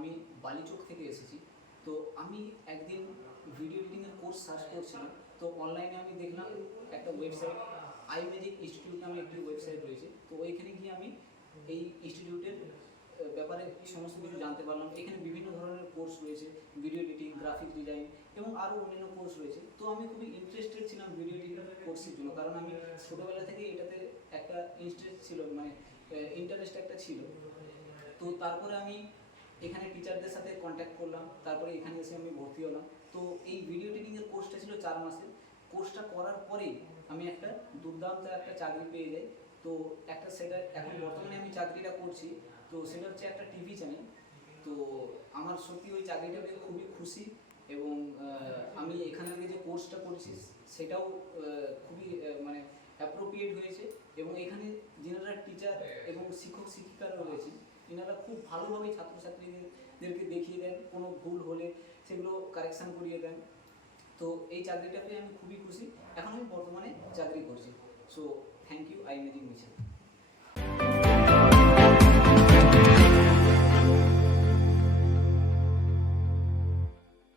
আমি বালিচক থেকে এসেছি। তো আমি একদিন ভিডিও এডিটিংয়ের কোর্স সার্চ করছিলাম, তো অনলাইনে আমি দেখলাম একটা ওয়েবসাইট আইম্যাজিক ইনস্টিটিউট নামে একটি ওয়েবসাইট রয়েছে। তো ওইখানে গিয়ে আমি এই ইনস্টিটিউটের ব্যাপারে সমস্ত কিছু জানতে পারলাম। এখানে বিভিন্ন ধরনের কোর্স রয়েছে, ভিডিও এডিটিং, গ্রাফিক ডিজাইন এবং আরও অন্যান্য কোর্স রয়েছে। তো আমি খুবই ইন্টারেস্টেড ছিলাম ভিডিও এডিটিং কোর্সের জন্য, কারণ আমি ছোটোবেলা থেকে এটাতে একটা ইন্টারেস্ট ছিল, মানে ইন্টারেস্ট একটা ছিল। তো তারপরে আমি এখানে টিচারদের সাথে কন্ট্যাক্ট করলাম, তারপরে এখানে এসে আমি ভর্তি হলাম। তো এই ভিডিও এডিটিংয়ের কোর্সটা ছিল 4 মাসের। কোর্সটা করার পরেই আমি একটা দুর্দান্ত একটা চাকরি পেয়ে যাই। তো সেটা এখন বর্তমানে আমি চাকরিটা করছি, তো সেটা হচ্ছে একটা টিভি চ্যানেল। তো আমার সত্যি ওই চাকরিটা পেয়ে খুবই খুশি, এবং আমি এখানে যে কোর্সটা করছি সেটাও খুবই মানে অ্যাপ্রোপ্রিয়েট হয়েছে। এবং এখানে যারা টিচার এবং শিক্ষক শিক্ষিকারা রয়েছেন, এনারা খুব ভালোভাবে ছাত্রছাত্রীদেরকে দেখিয়ে দেন, কোনো ভুল হলে সেগুলো কারেকশান করিয়ে দেন। তো এই চাকরিটা পেয়ে আমি খুবই খুশি। এখন আমি বর্তমানে চাকরি করছি। So thank you iMagic mission.